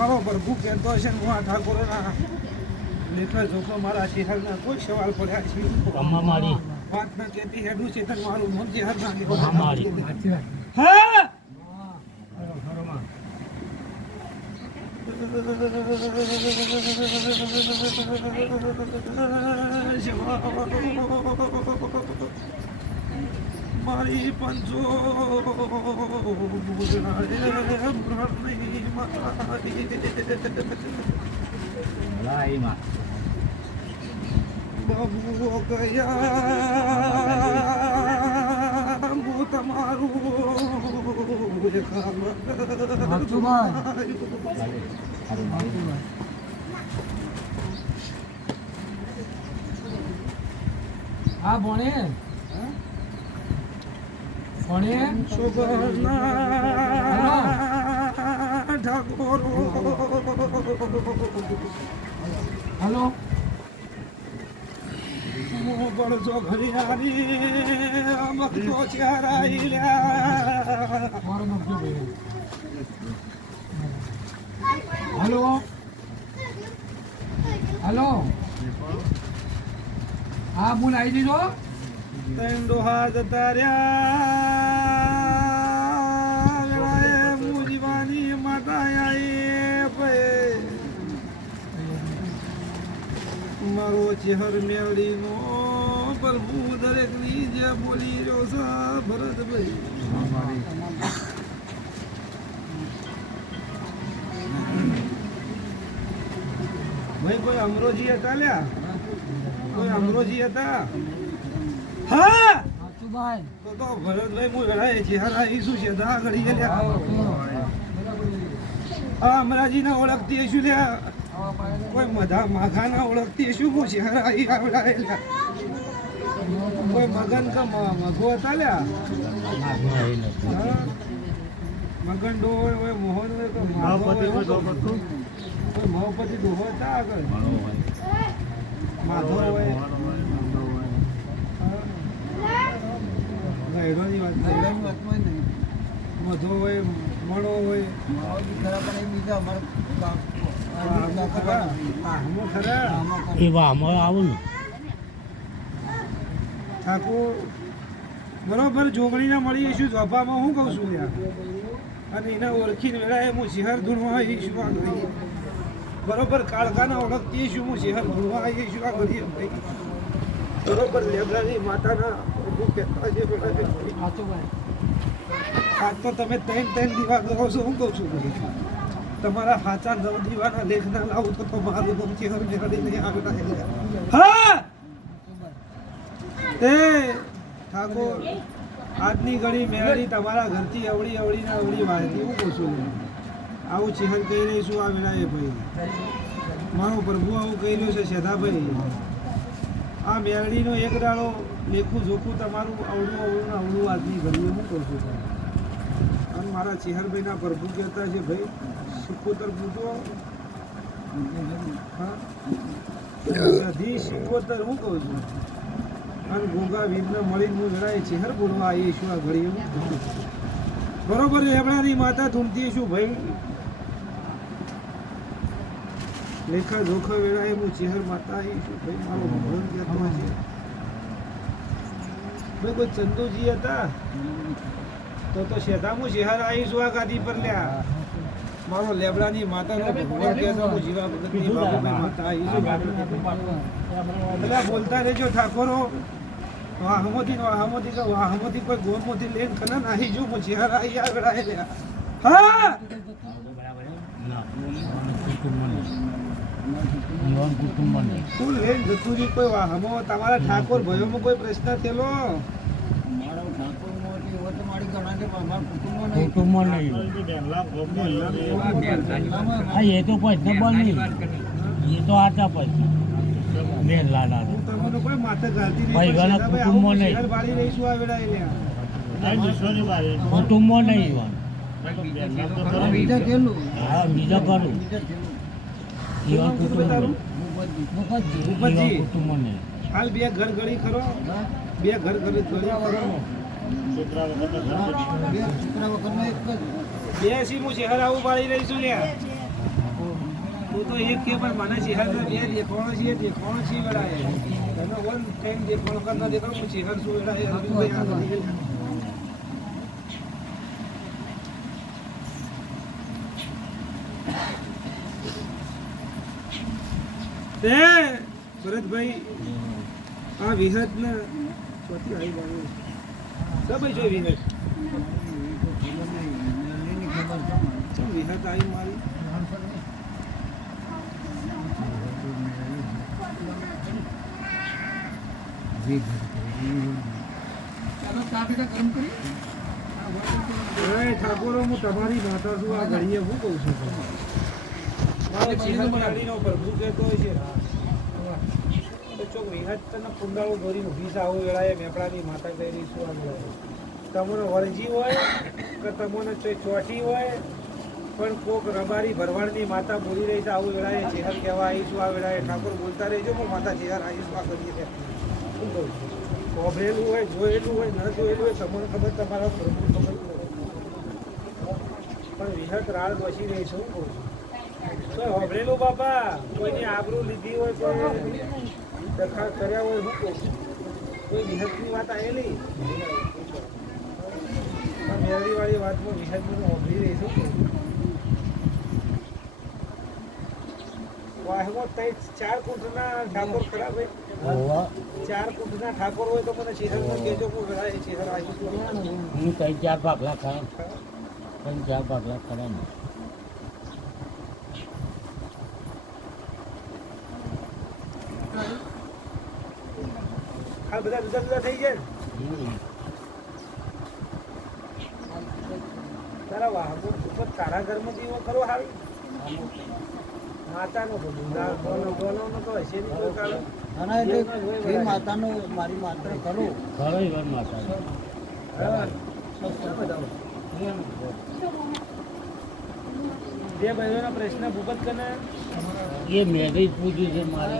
મારો પ્રભુ કહેતો હશે હું આ ઠાકોરના લેખા જોખો મારા શિહારના કોઈ સવાલ પડ્યા છે વાત ના કહેતી હેડું છે તન મારું મોન જે હર નાખી હા મારી પંચો બાબુ ગયા હું તમારું હા ભણે ઠાકોરો હલો પડજો ઘડી હારી મગતો ચારાઈ લ્યા હલો હલો હા હું લાવી દીધો ત્રણ ડોહા જતા રહ્યા મુજીવાની માતા આઈ મારો ચહેર મેળીનો પ્રભુ દરેક ની જે બોલી રહ્યો છે ભરતભાઈ ભાઈ કોઈ અમરોજી હતા લ્યા કોઈ અમરોજી હતા હા તો ભરતભાઈ હું લડાય છે હરા ઈ શું છે દા ઘડી લ્યા આ અમરાજી ના ઓળખતી શું લ્યા કોઈ મધા માઘા ના ઓળખતી શું હું છે હરા ઈ આવડાય લ્યા કોઈ મગન કા મગો હતા લ્યા મગન ડો હોય મોહન હોય કોઈ મહોપતિ ડોહો હતા આગળ માધવ હોય હેડોની વાત મધો હોય મણો હોય ઠાકોર બરોબર જોગણીના મળી શું જોપામાં હું કહું છું યાર અને એને ઓળખીને વેળાએ હું શહેર ધૂણવા આવીશું આ ઘડી બરોબર કાળકાના ઓળખતી શું હું શહેર ધૂણવા આવીશું આ ઘડી ભાઈ બરોબર લેબડાની માતાના પ્રભુ કહેતા છે આજ તો તમે ત્રણ દીવા કરો છો હું કહું છું તમારા સાચા 9 દીવાના લેખ ના લાવું તો મારું ગમ ચહેર મેળવી નહીં આવતા હા એ ઠાકોર આજની ઘડી મેળવી તમારા ઘરથી અવળી વાળતી હું કહું છું આવું ચહેર કહી રહી છું આ વેળાએ ભાઈ મારો પ્રભુ આવું કહી રહ્યો છે શેધાભાઈ આ મેળડીનો એક દાડો લેખું જોખું તમારું અવળું આજની ઘડીએ હું કહું છું અને મારા ચેહરભાઈના પ્રભુ કહેતા છે ભાઈ સિક્કોતર પૂછો હા સિક્કોતર હું કહું છું અને ગોગા વીરને મળીને હું જણાય ચેહર બોલવા આવીએ છું આ ઘડીએ બરોબર લેબડાની માતા ધૂમતી શું ભાઈ લેખા જોખા વેળાએ હું ચેહર માતા આવી છું ભાઈ મારો ભગવાન કહેતો છે ભાઈ કોઈ ચંદુજી હતા તો શેઠા હું શહેર આવીશું આ ગાદી પર લ્યા મારો લેબડાની માતાનો ભગવાન કહેતો હું જીવા ભગતની બાબુભાઈ માતા આવીશું બધા બોલતા રહેજો ઠાકોરો વાહમોથી કોઈ ગોમોથી લઈને કના નાહી જો હું શહેર આવી આગળ લ્યા હા તું લેન જતુરી કોઈ વાહમો તમારા ઠાકોર ભયોમાં કોઈ પ્રશ્ન થયેલો એ તો પૈસા બની એ તો આટા પૈસા મેર લાડા તમને કોઈ માથે ગાલતી ભાઈ ઘણા કુટુંબમાં નહીં બાળી રહીશું આ વેળા કુટુંબમાં નહીં બીજા કરું હાલ બે ઘર ગળી ખરો બે ઘર ગળી ખરો બે સી હું શહેર આવું પાડી રહીશું લ્યા તું તો એક કે પણ મને ચેહરા બે દેખાણો છે વેળાએ તમે ઓન ટાઈમ દેખાણો કરતા દેખાડો હું ચેહર છું વેળાએ રવિભાઈ આ બધી તે ભરતભાઈ આ વિહત ને ચોથી આવી બાજુ સભાઈ જોઈ વિહત ચમ વિહત આવી મારી અરે ઠાકોરો હું તમારી માતા છું આ ઘડીએ હું કહું છું મારો ચિહ્નનો પ્રભુ કહેતો હોય છે તો ચોક વિહત તને કુંડાળો દોરીને ઊભી છે આવું વેળાએ મેપડાની માતા કરી શું આ વેળાએ તમને વરજી હોય કે તમને ચોટી હોય પણ કોક રબારી ભરવાડની માતા બોલી રહી છે આવું વેળાએ ચેહર કહેવા આવીશું આ વેળાએ ઠાકોર બોલતા રહેજો હું માતા ચેહર આવીશું આ કરીએ શું કહું છું ખોભરેલું હોય જોયેલું હોય ન જોયેલું હોય તમને ખબર તમારા પ્રભુ ખબર પણ વિહત રાળ બસી રહી છે શું કહું છું કોઈ હોભરેલું બાપા કોઈની આબરૂ લીધી હોય કોઈ દખા કર્યા હોય શું કહું છું કોઈ વિહતની વાત આવેલી પણ મેળવીવાળી વાતમાં વિહતનું હોભરી રહી છું વાહમાં તઈ 4 કુંટના ઠાકોર ખરા ભાઈ 4 કુંટના ઠાકોર હોય તો મને ચેહરમાં કહેજો હું વેળાએ ચેહર આવીશું હું કઈ 4 ભાગલા ખાય કઈ 4 ભાગલા ખરા ને આ બધા જુદા જુદા થઈ ગયા તારા વાહનો ઉપર તારા ઘરમાં દીવો ખરો હાવી માતાનો બોલો તો હશે નહીં કોઈ કાળો માતાનો મારી માતા કરો ખરો ઈવન માતા બે ભાઈઓના પ્રશ્ન ભૂપત કને એ મેરેજ પૂછ્યું છે મારે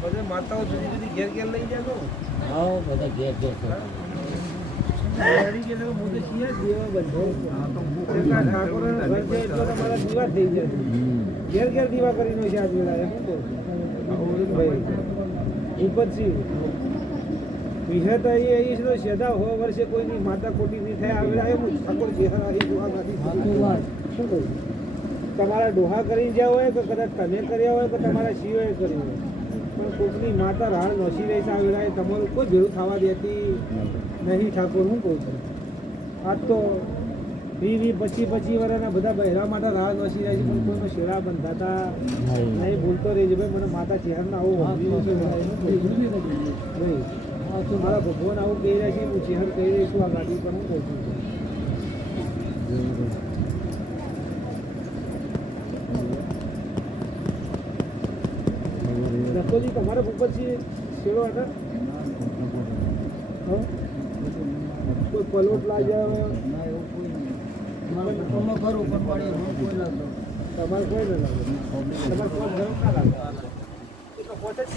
બધે માતાઓ જુદી જુદી ઘેર ઘેર લઈ જાય તો હા બધા ઘેર ઘેર છે ઠાકોર તમારા દીવા થઈ જાય ઘેર ઘેર દીવા કરીને છે આજ વેળાએ ભૂપતસિંહ વિહત અહીં છે સેદા હો વર્ષે કોઈની માતા ખોટી નહીં થાય આ વેળાએ હું ઠાકોર ચેહર આવી દુઆમાંથી શું કહું તમારા ડોહા કરી જ્યાં હોય કે કદાચ તમે કર્યા હોય કે તમારા શિવએ કર્યું હોય પણ કોકની માતા રાળ નોસી રહી છે આ વેળાએ તમારું કોઈ ભેળું થવા દેતી નહીં ઠાકોર હું કહું છું આજ તો 20-25 વર્ષના બધા બહેરા માટે રાહ નોસી જાય છે પણ કોઈનો શેરા બંધાતા નહીં ભૂલતો રહેજો ભાઈ મને માતા ચેહરના આવું ભાઈ મારા ભગવાન આવું કહી રહ્યા છે હું ચેહર કહી રહી છું આ ગાડી પર હું કહું છું રખોજી તમારે ભૂપતસિંહ શેરો હતા કોઈ પલોટ લાગ્યા ખરું પણ વાળી કોઈ લાગતો તમારે કોઈ ન લાગે તમારે કોઈ ઘર ના લાગે એ તો પોતે જ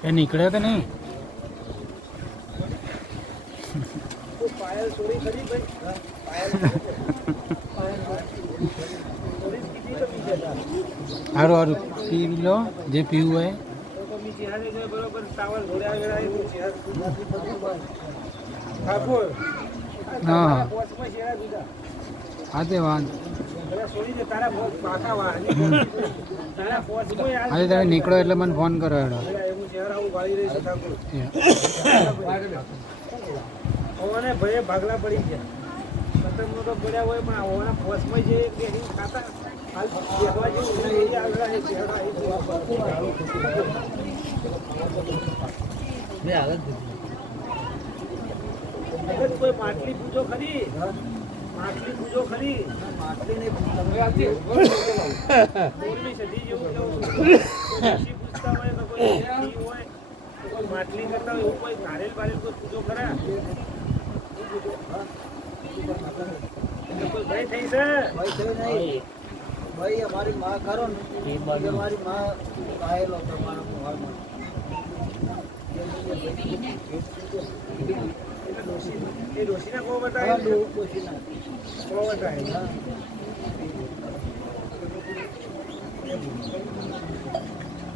એ નીકળ્યો કે નહીં પાયલ ચોરી કરી ભાઈ પાયલ ચોરી કીધી તો બીજે સારું સારું પી લો જે પીવું હોય તો તમે ચેહરે જો બરોબર ટાવર ઘોડ્યા વેળાએ હું ચેહર ઠાકોર હા. પોચમાં ચેહરા દીધા હા તે વાંધો બધા છોડી દે તારા પાકા વાહની તારા પોચમાં આજે તમે નીકળો એટલે મને ફોન કરો હેડો એવું ચેહરા આવું વાળી રહી છે ઠાકોર ઓને ભયે ભાગલા પડી ગયા પતંગનો તો પડ્યા હોય પણ ઓના પોસમાં જે બેહી ખાતા હાલ બેહવા જેવું નહીં એ આગળ એ ચેહરા બે હાલત કોઈ માટલી પૂછો ખરી માટલી પૂજો ખરી માટલીને મોરબી સધી જેવું તો કોઈ ઋષિ પૂજતા હોય તો કોઈ દેવી હોય તો કોઈ માટલી કરતા હોય એવું કોઈ નારેલ બારેલ કોઈ પૂજો ખરા એટલે કોઈ ભય થઈ છે ભાઈ થયું નહીં ભાઈ અમારી માં કરો ને એ બાજુ. અમારી માં આવેલો તમારા મોહાલમાં એ ડોશીને કોણ હા, બતાવે ડોશીના. કોણ બતાવે હા.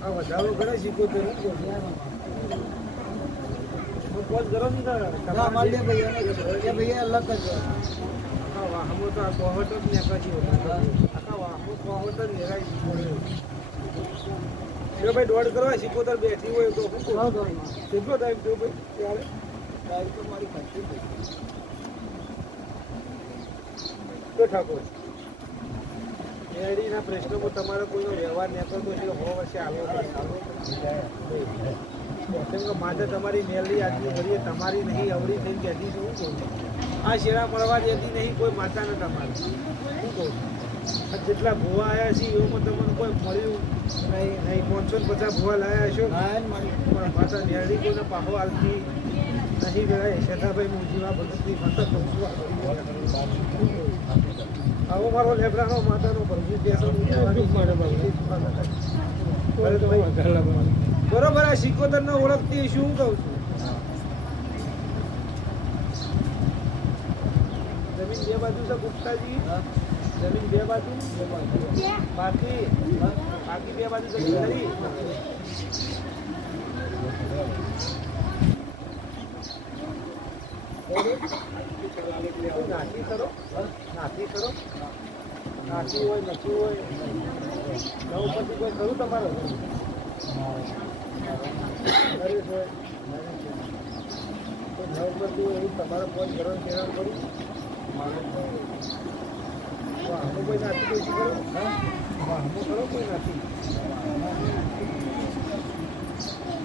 આ વધારો કરે શીખો તો પોચ કરો ને ના, તમારા અમારે બે ભાઈઓને કીધું. બે ભાઈએ અલગ જ હોય. આખા વાહમો તો આ કોહવટ જ નેકાજી હોતા આખા વાહમો કોહવટ જ નેકાઈ શીખો ભાઈ દોડ કરવા શીખોતર બેઠી હોય તો શું હા, કહું? તો કેટલો ટાઈમ થયો ભાઈ ત્યારે તારીખ તો મારી ખાતી થઈ. તો ઠાકોર મેળીના પ્રશ્નોમાં તમારો કોઈનો વ્યવહાર નીકળતો છે 100 વર્ષે આવ્યો કેમ કે માથે તમારી મેલડી આજની ઘડીએ તમારી નહીં અવળી થઈને કહેતી છું શું કહું આ શેરા મળવા દેતી નહીં કોઈ માતા ને તમારે શું કહું આ જેટલા ભૂવા આવ્યા છે એવામાં તમને કોઈ મળ્યું નહીં 550 ભૂવા લાવ્યા છો હા, એમ મારી. પણ માતા મેલડી કોઈને પાહો આલતી નહીં ગયા શેઠાભાઈ મુજીવા ભગતની માતા પંચવા આવો મારો લેબડાનો માતાનો પ્રભુ બેસન બરોબર આ સિકોતર ને ઓળખતી શું કહું છું જમીન બે બાજુ છે ગુપ્તાજી હા. જમીન બે બાજુ બાકી બે બાજુ જમીન ખરી નાખી કરો નાખી કરો નાખી હોય નથી હોય નવ પછી કોઈ ખરું તમારે નરેશ હોય તો નવ પછી હોય એવું તમારે કોઈ ગરમ પેરામ કરું વાહનું કોઈ નાખી કોઈ કરો વાહનું કરો કોઈ નાખી